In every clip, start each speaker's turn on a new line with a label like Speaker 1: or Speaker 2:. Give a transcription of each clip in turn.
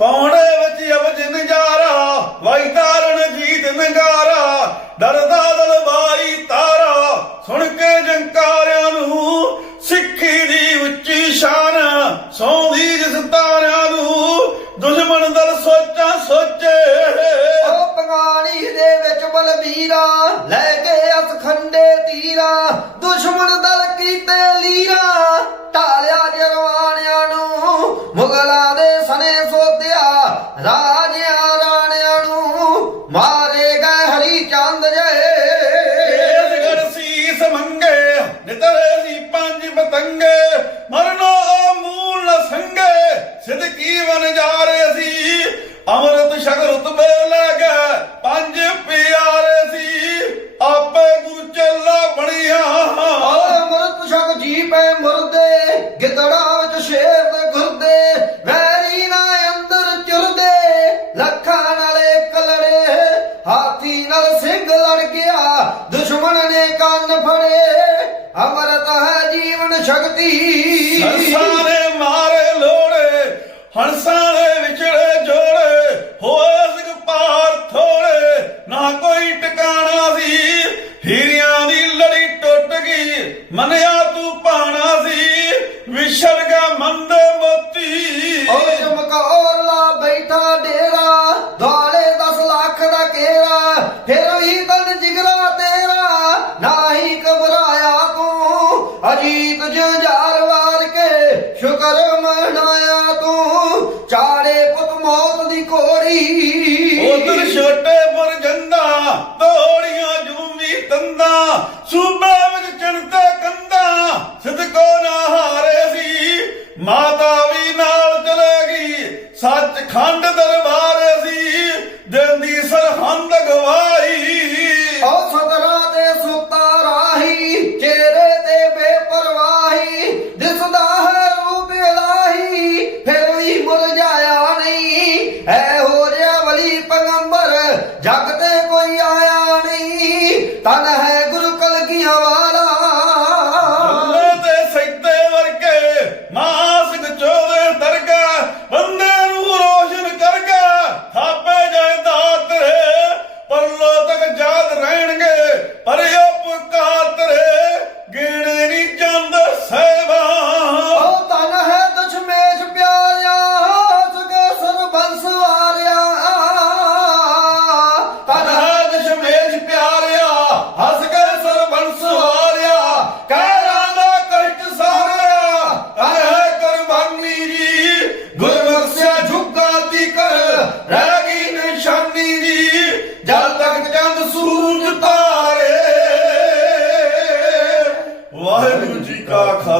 Speaker 1: ਪੌੜੇ ਪੰਜ ਪਤੰਗੇ ਮਰਨੋ ਮੂਲ ਨ ਸੰਗੇ। ਸਿਦਕੀ ਵਨ ਜਾ ਰਹੇ ਸੀ ਅੰਮ੍ਰਿਤ ਸ਼ਗਰ ਰਤਬੇ ਲੈ ਗਏ।
Speaker 2: ਹਾਥੀ ਨਾਲ ਸਿੰਘ ਲੜ ਗਿਆ, ਦੁਸ਼ਮਣ ਨੇ ਕੰਨ ਫੜੇ, ਅਮਰਤ ਹੈ ਜੀਵਨ ਸ਼ਕਤੀ।
Speaker 1: ਹੰਸਾਂ ਨੇ ਮਾਰੇ ਲੋੜੇ, ਹੰਸਾਂ ਦੇ ਵਿਚੜੇ ਜੋੜੇ, ਹੋਏ ਸਿਕ ਪਾਰ ਥੋੜੇ, ਨਾ ਕੋਈ ਟਿਕਾਣਾ ਸੀ। ਹੀਰਿਆਂ ਦੀ ਲੜੀ ਟੁੱਟ ਗਈ, ਮੰਨਿਆ
Speaker 2: ਚਾਰੇ ਚਾੜੇ ਪੁੱਤ ਮੌਤ ਦੀ ਕੋੜੀ
Speaker 1: ਉਧਰ ਛੋਟੇ ਬਰਜੰਦਾ ਤੋੜੀਆਂ ਜੂਮੀ ਤੰਦਾ, ਸੂਬੇ ਵਿੱਚ ਚਿੰਤਾ ਕੰਦਾ, ਸਿਦਕੋ ਨਾ ਹਾਰੇ ਸੀ, ਮਾਤਾ ਵੀ ਨਾਲ ਚਲੇਗੀ ਸੱਚ ਖੰਡ ਦਰਬਾਰ
Speaker 2: ਜਗ ਤੇ ਕੋਈ ਆਇਆ ਨਹੀਂ, ਤਨ ਹੈ ਗੁਰੂ ਕਲਗੀਆਂ ਵਾਲਾ।
Speaker 1: ਅੱਲੇ ਤੇ ਸੈਤੇ ਵਰਗੇ, ਮਾਸਕ ਚੋਦੇ ਦਰਗਾ, ਬੰਦੇ ਨੂੰ ਰੋਸ਼ਨ ਕਰਗਾ ਥਾਪੇ ਜਾਇਦਾਦ ਤੇਰੇ ਪਰਲੋ ਤੱਕ ਯਾਦ ਰਹਿਣਗੇ, ਪਰ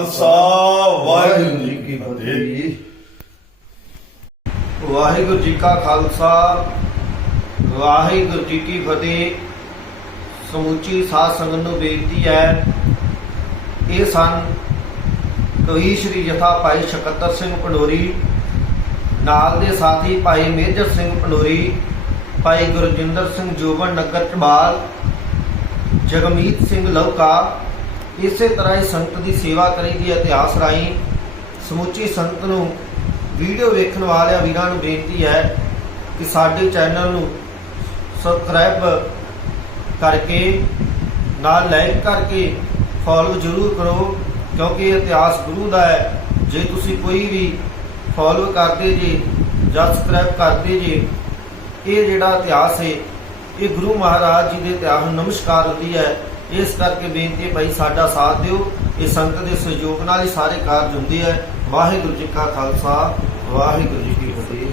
Speaker 1: ਖਾਲਸਾ, ਵਾਹਿਗੁਰੂ ਜੀ ਕੀ ਫਤਿਹ।
Speaker 2: ਵਾਹਿਗੁਰੂ ਜੀ ਕਾ ਖਾਲਸਾ, ਵਾਹਿਗੁਰੂ ਜੀ ਕੀ ਫਤਿਹ। ਸਮੁੱਚੀ ਸਾਧ ਸੰਗਤ ਨੂੰ ਬੇਨਤੀ ਹੈ, ਇਹ ਸਨ ਕਵੀ ਸ਼੍ਰੀ ਜਥਾ ਭਾਈ ਸ਼ਕਤਰ ਸਿੰਘ ਪੰਡੋਰੀ, ਨਾਲ ਦੇ ਸਾਥੀ ਭਾਈ ਮੇਜਰ ਸਿੰਘ ਪੰਡੋਰੀ, ਭਾਈ ਗੁਰਜਿੰਦਰ ਸਿੰਘ ਜੋਬਨ ਨਗਰ ਚਬਾਲ ਜਗਮੀਤ ਸਿੰਘ ਲੌਕਾ ਇਸੇ ਤਰ੍ਹਾਂ ਹੀ ਸੰਗਤ ਦੀ ਸੇਵਾ ਕਰੀ ਦੀ ਇਤਿਹਾਸ ਰਾਹੀਂ। ਸਮੁੱਚੀ ਸੰਗਤ ਨੂੰ ਵੀਡੀਓ ਵੇਖਣ ਵਾਲਿਆਂ ਵੀਰਾਂ ਨੂੰ ਬੇਨਤੀ ਹੈ ਕਿ ਸਾਡੇ ਚੈਨਲ ਨੂੰ ਸਬਸਕ੍ਰਾਈਬ ਕਰਕੇ, ਨਾਲ ਲਾਈਕ ਕਰਕੇ ਫੋਲੋ ਜ਼ਰੂਰ ਕਰੋ, ਕਿਉਂਕਿ ਇਹ ਇਤਿਹਾਸ ਗੁਰੂ ਦਾ ਹੈ। ਜੇ ਤੁਸੀਂ ਕੋਈ ਵੀ ਫੋਲੋ ਕਰਦੇ ਜੇ ਜਾਂ ਸਬਸਕ੍ਰਾਈਬ ਕਰਦੇ ਜੇ, ਇਹ ਜਿਹੜਾ ਇਤਿਹਾਸ ਹੈ, ਇਹ ਗੁਰੂ ਮਹਾਰਾਜ ਜੀ ਦੇ ਇਤਿਹਾਸ ਨੂੰ ਨਮਸਕਾਰ ਹੁੰਦੀ ਹੈ। ਇਸ ਕਰਕੇ ਬੇਨਤੀ ਹੈ ਭਾਈ, ਸਾਡਾ ਸਾਥ ਦਿਓ। ਇਹ ਸੰਗਤ ਦੇ ਸਹਿਯੋਗ ਨਾਲ ਹੀ ਸਾਰੇ ਕਾਰਜ ਹੁੰਦੇ ਹੈ ਵਾਹਿਗੁਰੂ ਜੀ ਕਾ ਖਾਲਸਾ, ਵਾਹਿਗੁਰੂ ਜੀ ਕੀ ਫਤਿਹ।